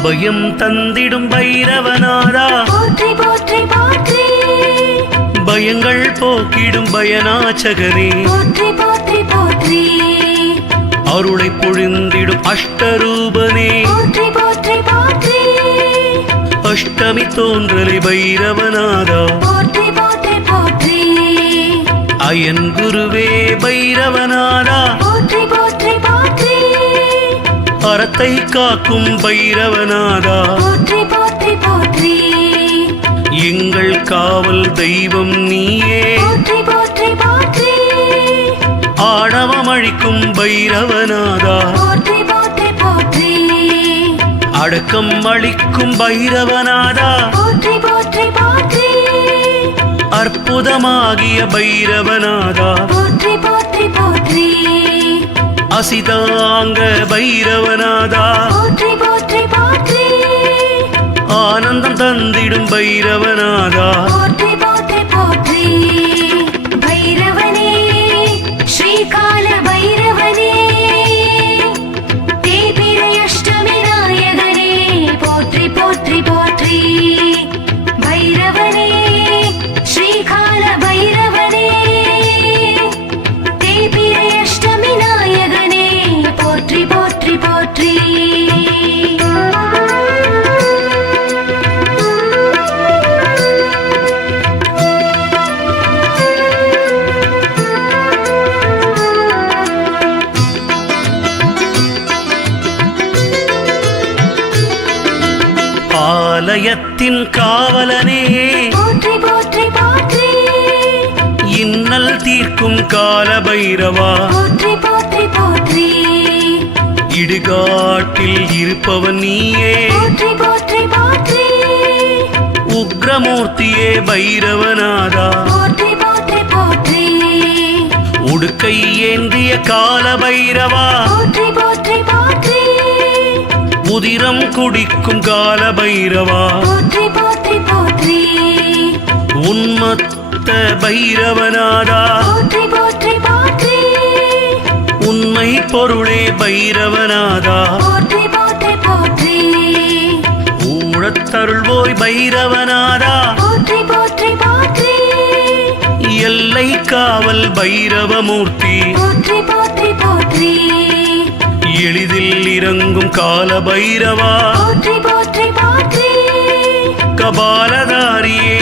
அபயம் தந்திடும் பைரவநாதா போற்றி போற்றி போற்றி. பயங்கள் போக்கிடும் பயனாச்சகரே போற்றி போற்றி போற்றி. அருளை பொழிந்திடும் அஷ்டரூபனே. போற்றி போற்றி போற்றி. அஷ்டமி தோன்றலை பைரவநாதா போற்றி போற்றி போற்றி. அயன் குருவே போற்றி அறத்தை காக்கும் பைரவநாதா. போற்றி போற்றி போற்றி. எங்கள் காவல் தெய்வம் நீயே. போற்றி போற்றி போற்றி. ஆணவம் அழிக்கும் பைரவநாதா. போற்றி போற்றி போற்றி. அடக்கம் அளிக்கும் பைரவநாதா. போற்றி போற்றி போற்றி. அற்புதமாகிய போற்றி போற்றி போற்றி ஆனந்தம் தந்திடும் பைரவநாதா. போற்றி போற்றி. ஆலயத்தின் காவலனே. போற்றி போற்றி போற்றி. இன்னல் தீர்க்கும் கால பைரவா போற்றி போற்றி போற்றி. இடுகாட்டில் இருப்பவன் நீயே. உக்ரமூர்த்தியே போற்றி உடுக்கை ஏந்திய கால பைரவா. உதிரம் குடிக்கும் கால பைரவா. உன்மத்த பைரவநாதா. பொருளே பைரவநாதா. போற்றி போற்றி போற்றி. ஊழத்தருள்வோய் பைரவநாதா. போற்றி போற்றி போற்றி. எல்லை காவல் பைரவமூர்த்தி. போற்றி போற்றி போற்றி. எளிதில் இறங்கும் கால பைரவா. போற்றி போற்றி போற்றி. கபாலதாரியே